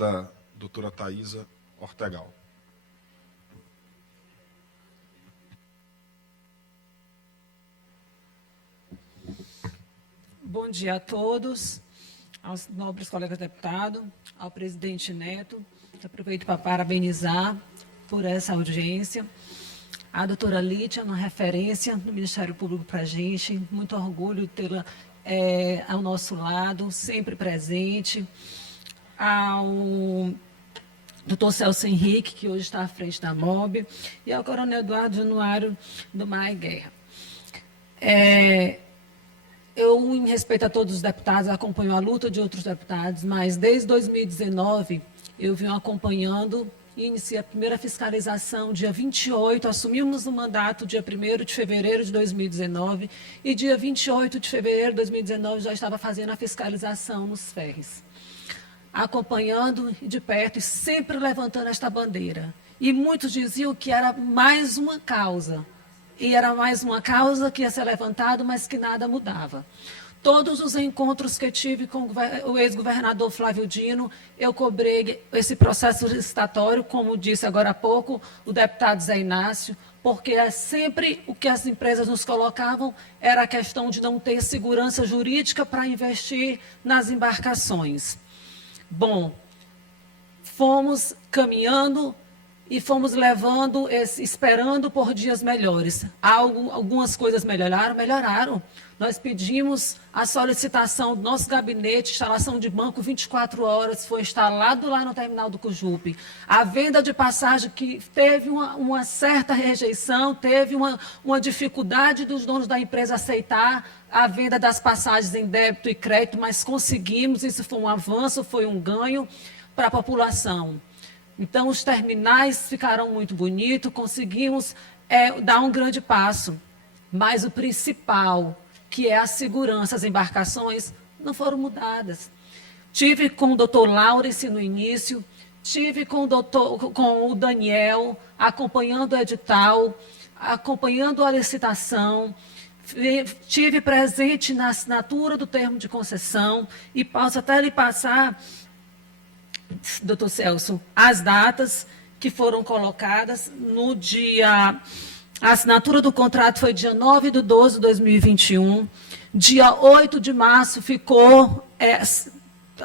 deputada doutora Thaisa Ortegal. Bom dia a todos, aos nobres colegas deputados, ao presidente Neto. Aproveito para parabenizar por essa audiência. A doutora Lídia, uma referência no Ministério Público para a gente, muito orgulho de tê-la ao nosso lado, sempre presente. Ao doutor Celso Henrique, que hoje está à frente da MOB, e ao coronel Eduardo Januário do MAE Guerra. Eu, em respeito a todos os deputados, acompanho a luta de outros deputados, mas desde 2019 eu venho acompanhando e iniciei a primeira fiscalização dia 28, assumimos o mandato dia 1º de fevereiro de 2019 e dia 28 de fevereiro de 2019 já estava fazendo a fiscalização nos ferries. Acompanhando de perto e sempre levantando esta bandeira. E muitos diziam que era mais uma causa. E era mais uma causa que ia ser levantada, mas que nada mudava. Todos os encontros que tive com o ex-governador Flávio Dino, eu cobrei esse processo licitatório, como disse agora há pouco o deputado Zé Inácio, porque sempre o que as empresas nos colocavam era a questão de não ter segurança jurídica para investir nas embarcações. Bom, fomos caminhando e fomos levando, esperando por dias melhores. Algumas coisas melhoraram. Nós pedimos a solicitação do nosso gabinete, instalação de banco 24 horas, foi instalado lá no terminal do Cujupe. A venda de passagem que teve uma certa rejeição, teve uma dificuldade dos donos da empresa aceitar a venda das passagens em débito e crédito, mas conseguimos, isso foi um avanço, foi um ganho para a população. Então, os terminais ficaram muito bonitos, conseguimos dar um grande passo. Mas o principal, que é a segurança, as embarcações, não foram mudadas. Tive com o doutor Laurence no início, tive com o Daniel, acompanhando o edital, acompanhando a licitação, tive presente na assinatura do termo de concessão e posso até lhe passar, doutor Celso, as datas que foram colocadas no dia... A assinatura do contrato foi dia 9/12/2021. Dia 8 de março ficou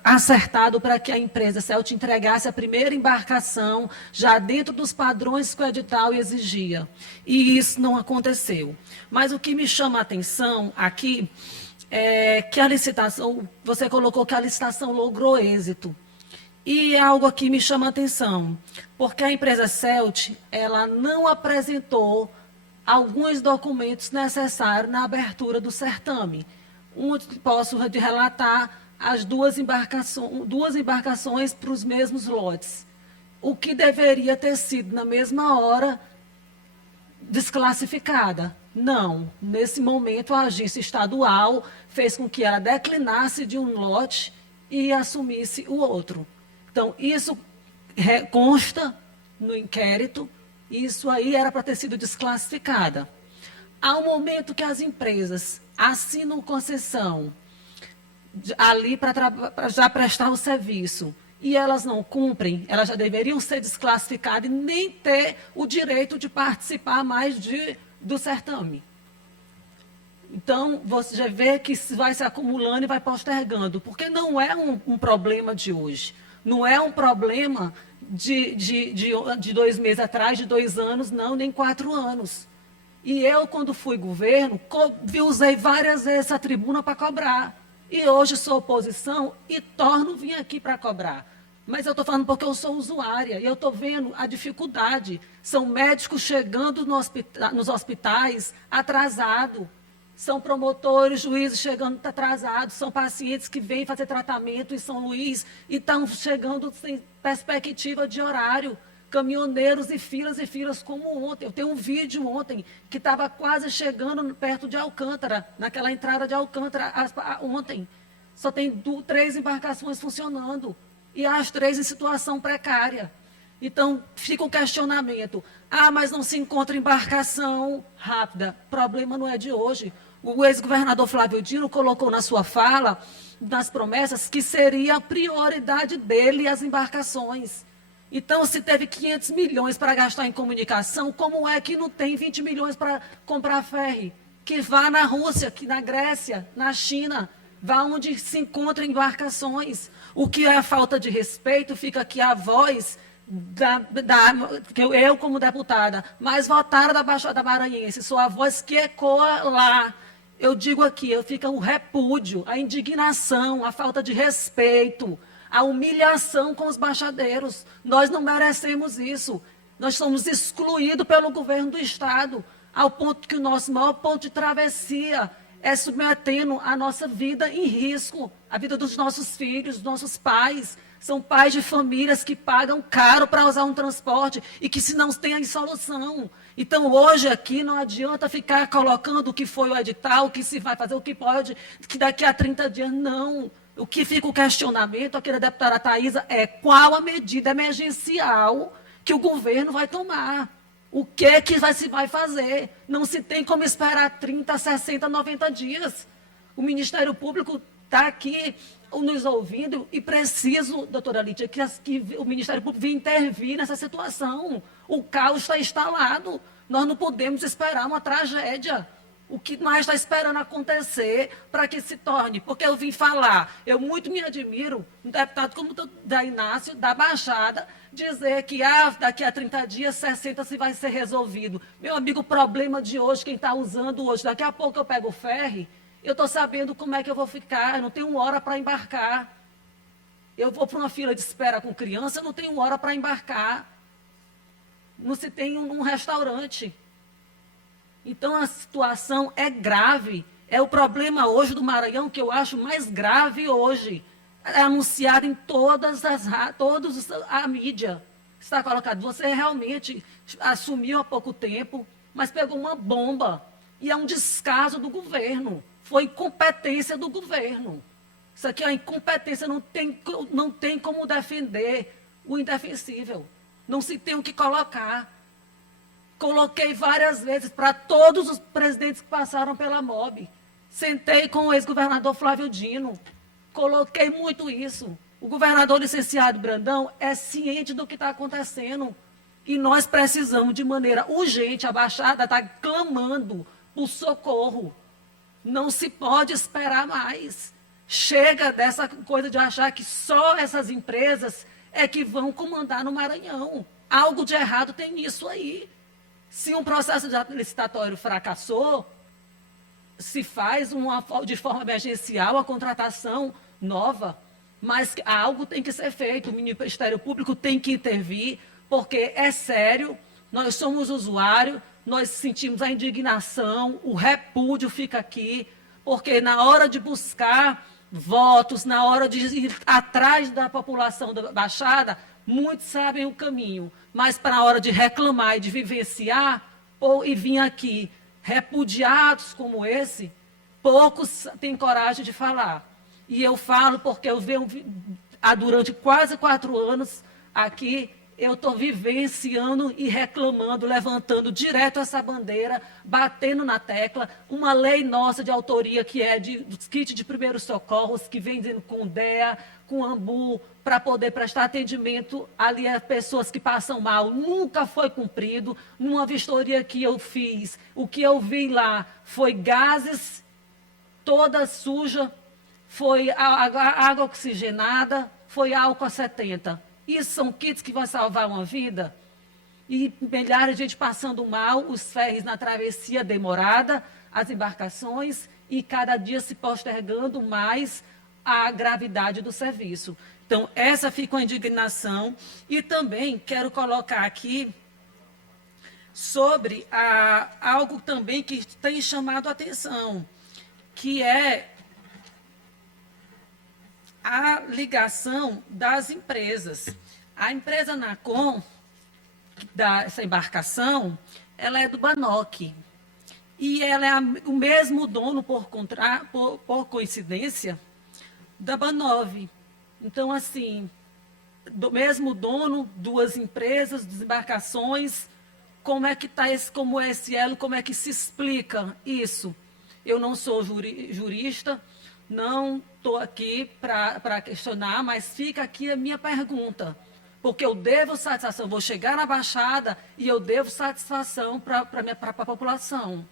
acertado para que a empresa CELT entregasse a primeira embarcação já dentro dos padrões que o edital exigia. E isso não aconteceu. Mas o que me chama a atenção aqui é que a licitação, você colocou que a licitação logrou êxito. E algo aqui me chama a atenção, porque a empresa CELT, ela não apresentou alguns documentos necessários na abertura do certame. Posso relatar as duas embarcações para os mesmos lotes. O que deveria ter sido, na mesma hora, desclassificada. Não. Nesse momento, a agência estadual fez com que ela declinasse de um lote e assumisse o outro. Então, isso consta no inquérito, isso aí era para ter sido desclassificada. Ao momento que as empresas assinam concessão ali para já prestar o serviço e elas não cumprem, elas já deveriam ser desclassificadas e nem ter o direito de participar mais do certame. Então, você já vê que vai se acumulando e vai postergando, porque não é um problema de hoje. Não é um problema de 2 meses atrás, de 2 anos, não, nem 4 anos. E eu, quando fui governo, usei várias vezes essa tribuna para cobrar. E hoje sou oposição e torno a vir aqui para cobrar. Mas eu estou falando porque eu sou usuária e eu estou vendo a dificuldade. São médicos chegando nos hospitais atrasados. São promotores, juízes chegando atrasados, são pacientes que vêm fazer tratamento em São Luís e estão chegando sem perspectiva de horário. Caminhoneiros e filas como ontem. Eu tenho um vídeo ontem que estava quase chegando perto de Alcântara, naquela entrada de Alcântara ontem. Só tem 3 embarcações funcionando e as 3 em situação precária. Então, fica um questionamento. Mas não se encontra embarcação rápida. O problema não é de hoje. O ex-governador Flávio Dino colocou na sua fala, nas promessas, que seria a prioridade dele as embarcações. Então, se teve 500 milhões para gastar em comunicação, como é que não tem 20 milhões para comprar ferry? Que vá na Rússia, que na Grécia, na China, vá onde se encontram embarcações. O que é a falta de respeito, fica aqui a voz que eu, como deputada, mais votada da Baixada Maranhense, sou a voz que ecoa lá. Eu digo aqui, fica o repúdio, a indignação, a falta de respeito, a humilhação com os baixadeiros. Nós não merecemos isso. Nós somos excluídos pelo governo do Estado, ao ponto que o nosso maior ponto de travessia é submetendo a nossa vida em risco, a vida dos nossos filhos, dos nossos pais. São pais de famílias que pagam caro para usar um transporte e que se não tem solução. Então, hoje aqui não adianta ficar colocando o que foi o edital, o que se vai fazer, o que pode, que daqui a 30 dias, não. O que fica o questionamento aqui da deputada Thaisa é qual a medida emergencial que o governo vai tomar. O que se vai fazer? Não se tem como esperar 30, 60, 90 dias. O Ministério Público está aqui nos ouvindo e preciso, doutora Lídia, que o Ministério Público venha intervir nessa situação. O caos está instalado. Nós não podemos esperar uma tragédia. O que nós está esperando acontecer para que se torne? Porque eu vim falar, eu muito me admiro, um deputado como o da Inácio, da Baixada, dizer que daqui a 30 dias, 60 se vai ser resolvido. Meu amigo, o problema de hoje, quem está usando hoje, daqui a pouco eu pego o ferry, eu estou sabendo como é que eu vou ficar, eu não tenho hora para embarcar. Eu vou para uma fila de espera com criança, eu não tenho hora para embarcar. Não se tem um restaurante. Então, a situação é grave. É o problema hoje do Maranhão que eu acho mais grave hoje. É anunciado em todos a mídia. Está colocado. Você realmente assumiu há pouco tempo, mas pegou uma bomba. E é um descaso do governo. Foi incompetência do governo. Isso aqui é uma incompetência. Não tem como defender o indefensível. Não se tem o que colocar. Coloquei várias vezes para todos os presidentes que passaram pela MOB. Sentei com o ex-governador Flávio Dino. Coloquei muito isso. O governador licenciado Brandão é ciente do que está acontecendo. E nós precisamos, de maneira urgente, a Baixada está clamando por socorro. Não se pode esperar mais. Chega dessa coisa de achar que só essas empresas é que vão comandar no Maranhão. Algo de errado tem nisso aí. Se um processo licitatório fracassou, se faz de forma emergencial a contratação nova, mas algo tem que ser feito, o Ministério Público tem que intervir, porque é sério, nós somos usuários, nós sentimos a indignação, o repúdio fica aqui, porque na hora de buscar votos, na hora de ir atrás da população da Baixada, muitos sabem o caminho, mas para a hora de reclamar e de vivenciar, e vir aqui repudiados como esse, poucos têm coragem de falar. E eu falo porque eu venho durante quase 4 anos aqui, eu estou vivenciando e reclamando, levantando direto essa bandeira, batendo na tecla, uma lei nossa de autoria que é dos kits de primeiros socorros, que vem dizendo com DEA, com AMBU, para poder prestar atendimento ali a pessoas que passam mal. Nunca foi cumprido. Numa vistoria que eu fiz, o que eu vi lá foi gases, toda suja, foi água oxigenada, foi álcool a 70. Isso são kits que vão salvar uma vida? E milhares de gente passando mal, os ferries na travessia demorada, as embarcações, e cada dia se postergando mais a gravidade do serviço. Então, essa fica uma indignação. E também quero colocar aqui sobre algo também que tem chamado a atenção, que é a ligação das empresas. A empresa Nacon, dessa embarcação, ela é do Banoc. E ela é o mesmo dono, por coincidência, da Banov. Então, assim, do mesmo dono, 2 empresas, 2 embarcações, como é que está como é esse elo, como é que se explica isso? Eu não sou jurista, não estou aqui para questionar, mas fica aqui a minha pergunta. Porque eu devo satisfação, vou chegar na Baixada e eu devo satisfação para a população.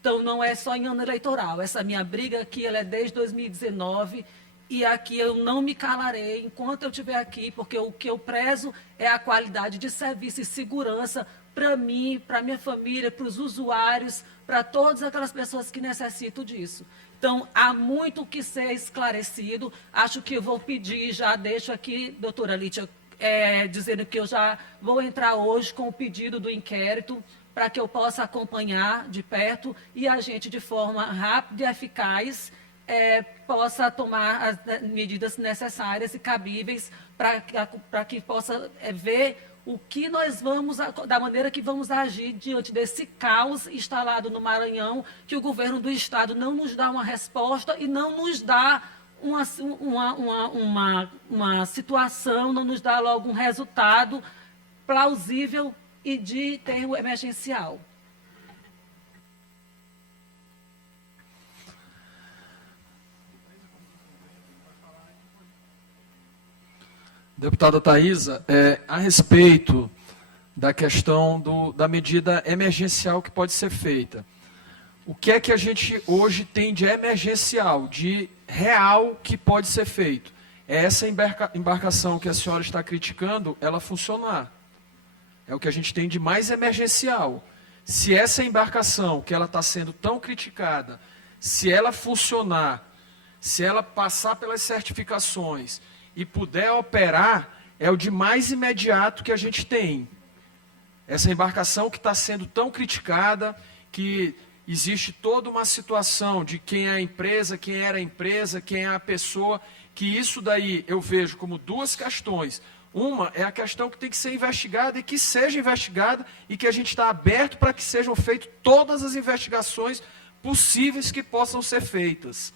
Então, não é só em ano eleitoral. Essa minha briga aqui ela é desde 2019 e aqui eu não me calarei enquanto eu estiver aqui, porque o que eu prezo é a qualidade de serviço e segurança para mim, para minha família, para os usuários, para todas aquelas pessoas que necessitam disso. Então, há muito que ser esclarecido. Acho que eu vou pedir, já deixo aqui, doutora Lítia, dizendo que eu já vou entrar hoje com o pedido do inquérito para que eu possa acompanhar de perto e a gente, de forma rápida e eficaz, possa tomar as medidas necessárias e cabíveis para que possa ver o que nós vamos, da maneira que vamos agir diante desse caos instalado no Maranhão, que o governo do Estado não nos dá uma resposta e não nos dá uma situação, não nos dá logo um resultado plausível e de termo emergencial. Deputada Thaisa, a respeito da questão da medida emergencial que pode ser feita, o que é que a gente hoje tem de emergencial, de real que pode ser feito? É essa embarcação que a senhora está criticando, ela funcionar. É o que a gente tem de mais emergencial. Se essa embarcação, que ela está sendo tão criticada, se ela funcionar, se ela passar pelas certificações e puder operar, é o de mais imediato que a gente tem. Essa embarcação que está sendo tão criticada, que existe toda uma situação de quem é a empresa, quem era a empresa, quem é a pessoa, que isso daí eu vejo como duas questões. Uma é a questão que tem que ser investigada e que seja investigada e que a gente está aberto para que sejam feitas todas as investigações possíveis que possam ser feitas.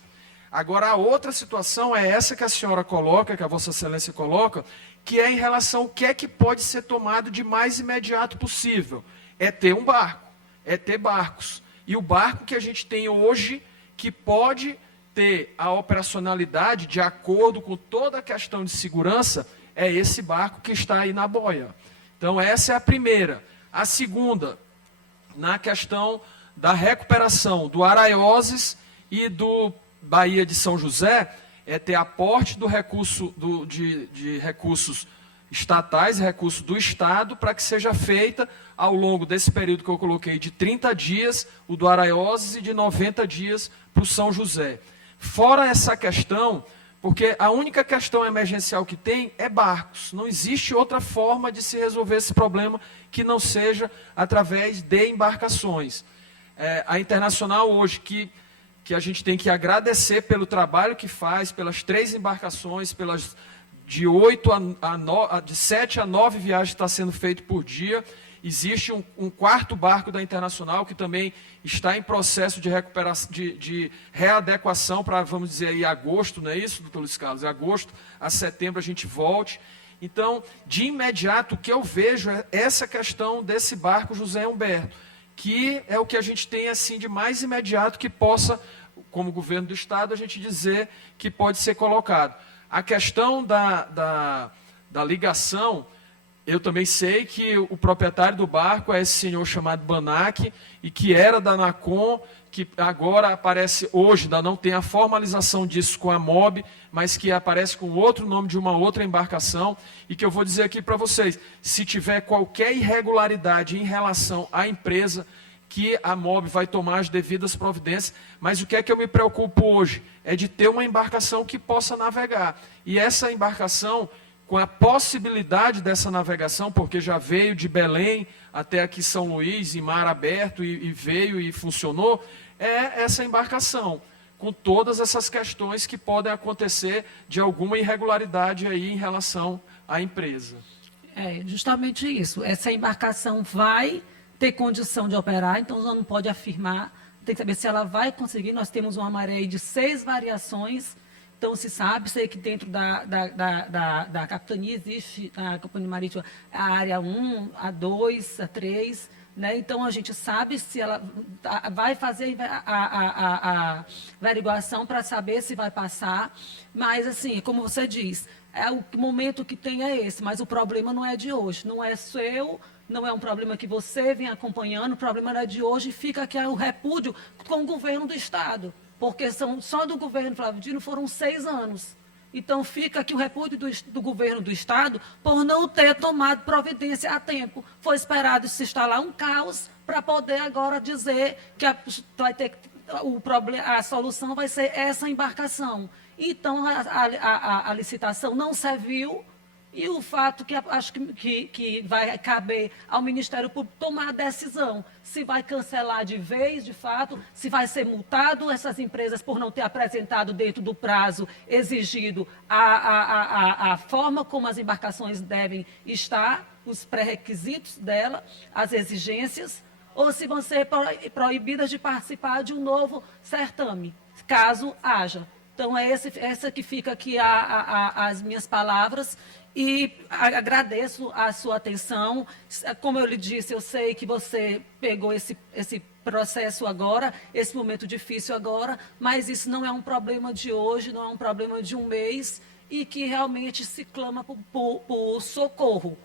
Agora, a outra situação é essa que a senhora coloca, que a Vossa Excelência coloca, que é em relação ao que é que pode ser tomado de mais imediato possível. É ter um barco, é ter barcos. E o barco que a gente tem hoje, que pode ter a operacionalidade de acordo com toda a questão de segurança, é esse barco que está aí na boia. Então, essa é a primeira. A segunda, na questão da recuperação do Araioses e do Baía de São José, é ter aporte do recurso de recursos estatais, recursos do Estado, para que seja feita ao longo desse período que eu coloquei de 30 dias, o do Araioses, e de 90 dias para o São José. Fora essa questão, porque a única questão emergencial que tem é barcos. Não existe outra forma de se resolver esse problema que não seja através de embarcações. A Internacional hoje, que a gente tem que agradecer pelo trabalho que faz, pelas 3 embarcações, de 7 a 9 viagens que está sendo feito por dia. Existe um quarto barco da Internacional que também está em processo de recuperação, de readequação para, vamos dizer, aí agosto, não é isso, doutor Luiz Carlos? De agosto a setembro a gente volte. Então, de imediato, o que eu vejo é essa questão desse barco José Humberto, que é o que a gente tem assim de mais imediato que possa, como governo do Estado, a gente dizer que pode ser colocado. A questão da ligação, eu também sei que o proprietário do barco é esse senhor chamado Banac, e que era da Anacom, que agora aparece hoje, ainda não tem a formalização disso com a MOB, mas que aparece com outro nome de uma outra embarcação, e que eu vou dizer aqui para vocês, se tiver qualquer irregularidade em relação à empresa, que a MOB vai tomar as devidas providências, mas o que é que eu me preocupo hoje? É de ter uma embarcação que possa navegar. E essa embarcação, com a possibilidade dessa navegação, porque já veio de Belém até aqui São Luís, em mar aberto, e veio e funcionou, é essa embarcação, com todas essas questões que podem acontecer de alguma irregularidade aí em relação à empresa. É justamente isso. Essa embarcação vai ter condição de operar, então não pode afirmar, tem que saber se ela vai conseguir. Nós temos uma maré de 6 variações, então se sabe, sei que dentro da capitania existe, na Companhia Marítima, a área 1, a 2, a 3, né? Então, a gente sabe se ela vai fazer a averiguação para saber se vai passar, mas, assim, como você diz, o momento que tem é esse, mas o problema não é de hoje, não é seu, não é um problema que você vem acompanhando, o problema não é de hoje, fica aqui o repúdio com o governo do Estado, porque só do governo Flávio Dino foram 6 anos. Então, fica aqui o repúdio do governo do Estado por não ter tomado providência a tempo. Foi esperado se instalar um caos para poder agora dizer que vai ter a solução vai ser essa embarcação. Então, a licitação não serviu. E o fato que acho que vai caber ao Ministério Público tomar a decisão, se vai cancelar de vez, de fato, se vai ser multado essas empresas por não ter apresentado dentro do prazo exigido a forma como as embarcações devem estar, os pré-requisitos dela, as exigências, ou se vão ser proibidas de participar de um novo certame, caso haja. Então, essa que fica aqui as minhas palavras. E agradeço a sua atenção. Como eu lhe disse, eu sei que você pegou esse processo agora, esse momento difícil agora, mas isso não é um problema de hoje, não é um problema de um mês, e que realmente se clama por socorro.